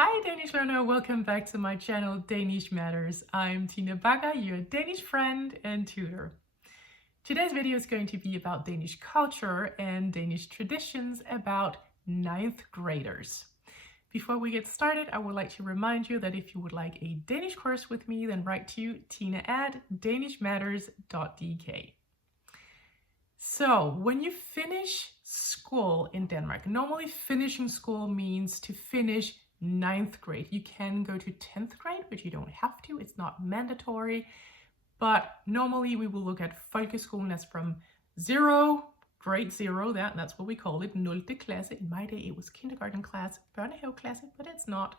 Hi Danish learner, welcome back to my channel Danish Matters. I'm Tina Bakker, your Danish friend and tutor. Today's video is going to be about Danish culture and Danish traditions about ninth graders. Before we get started, I would like to remind you that if you would like a Danish course with me, then write to tina@danishmatters.dk. So when you finish school in Denmark, normally finishing school means to finish ninth grade. You can go to 10th grade, but you don't have to. It's not mandatory. But normally we will look at Folkeskolen, that's from grade 0, that's what we call it, 0. klasse. In my day, it was kindergarten class, børnehaveklasse, but it's not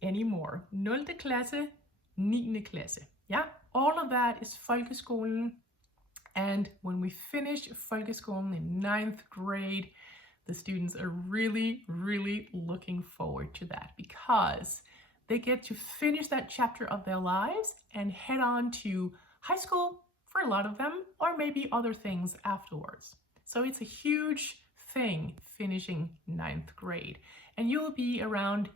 anymore. 0. klasse, 9. klasse. Yeah, all of that is Folkeskolen. And when we finish Folkeskolen in 9th grade, the students are really, really looking forward to that because they get to finish that chapter of their lives and head on to high school for a lot of them, or maybe other things afterwards. So it's a huge thing finishing 9th grade. And you'll be around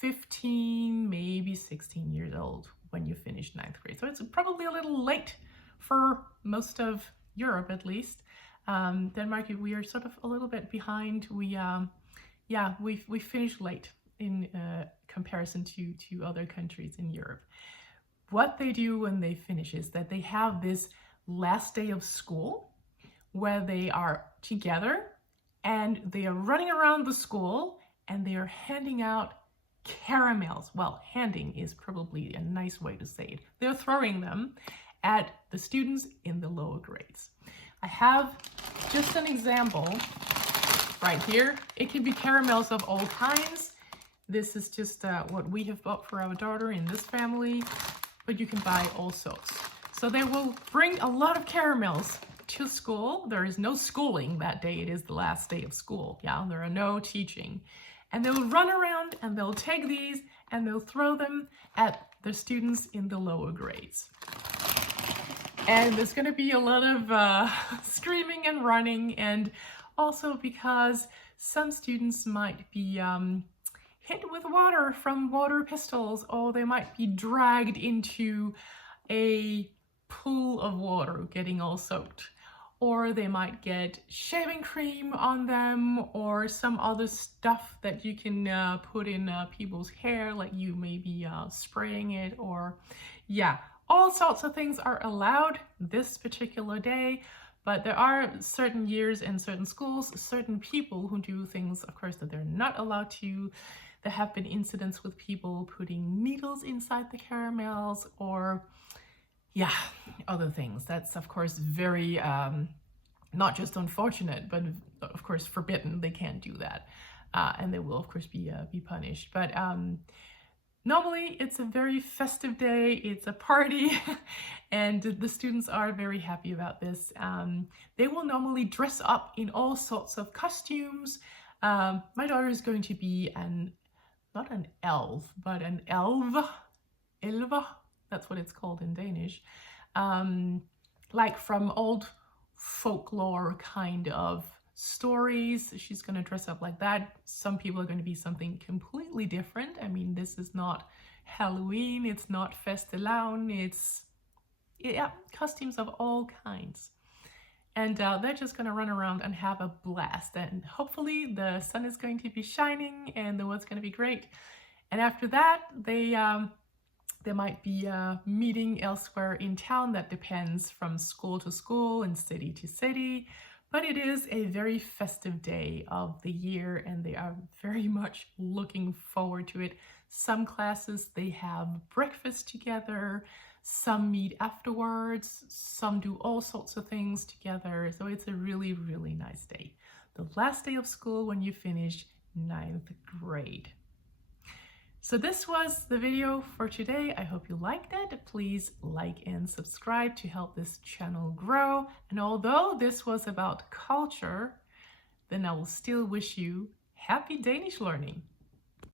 15, maybe 16 years old when you finish 9th grade. So it's probably a little late for most of Europe, at least. Denmark, we are sort of a little bit behind. We finish late in comparison to other countries in Europe. What they do when they finish is that they have this last day of school where they are together and they are running around the school and they are handing out caramels. Well, handing is probably a nice way to say it. They're throwing them at the students in the lower grades. I have just an example right here. It can be caramels of all kinds. This is just what we have bought for our daughter in this family, but you can buy all sorts. So they will bring a lot of caramels to school. There is no schooling that day. It is the last day of school. Yeah, there are no teaching. And they'll run around and they'll take these and they'll throw them at the students in the lower grades. And there's going to be a lot of screaming and running, and also because some students might be hit with water from water pistols, or they might be dragged into a pool of water getting all soaked, or they might get shaving cream on them, or some other stuff that you can put in people's hair, like you may be spraying it, or yeah. All sorts of things are allowed this particular day, but there are certain years and certain schools, certain people who do things, of course, that they're not allowed to. There have been incidents with people putting needles inside the caramels, or yeah, other things. That's, of course, very, not just unfortunate, but of course forbidden. They can't do that. And they will, of course, be punished. But normally, it's a very festive day, it's a party, and the students are very happy about this. They will normally dress up in all sorts of costumes. My daughter is going to be not an elf, but an elve. That's what it's called in Danish. Like from old folklore kind of stories. She's going to dress up like that. Some people are going to be something completely different. I mean, this is not Halloween, it's not Fastelavn, it's costumes of all kinds. And they're just going to run around and have a blast. And hopefully the sun is going to be shining and the weather's going to be great. And after that, they might be meeting elsewhere in town. That depends from school to school and city to city. But it is a very festive day of the year and they are very much looking forward to it. Some classes, they have breakfast together, some meet afterwards, some do all sorts of things together. So it's a really, really nice day. The last day of school when you finish 9th grade. So this was the video for today. I hope you liked it. Please like and subscribe to help this channel grow. And although this was about culture, then I will still wish you happy Danish learning.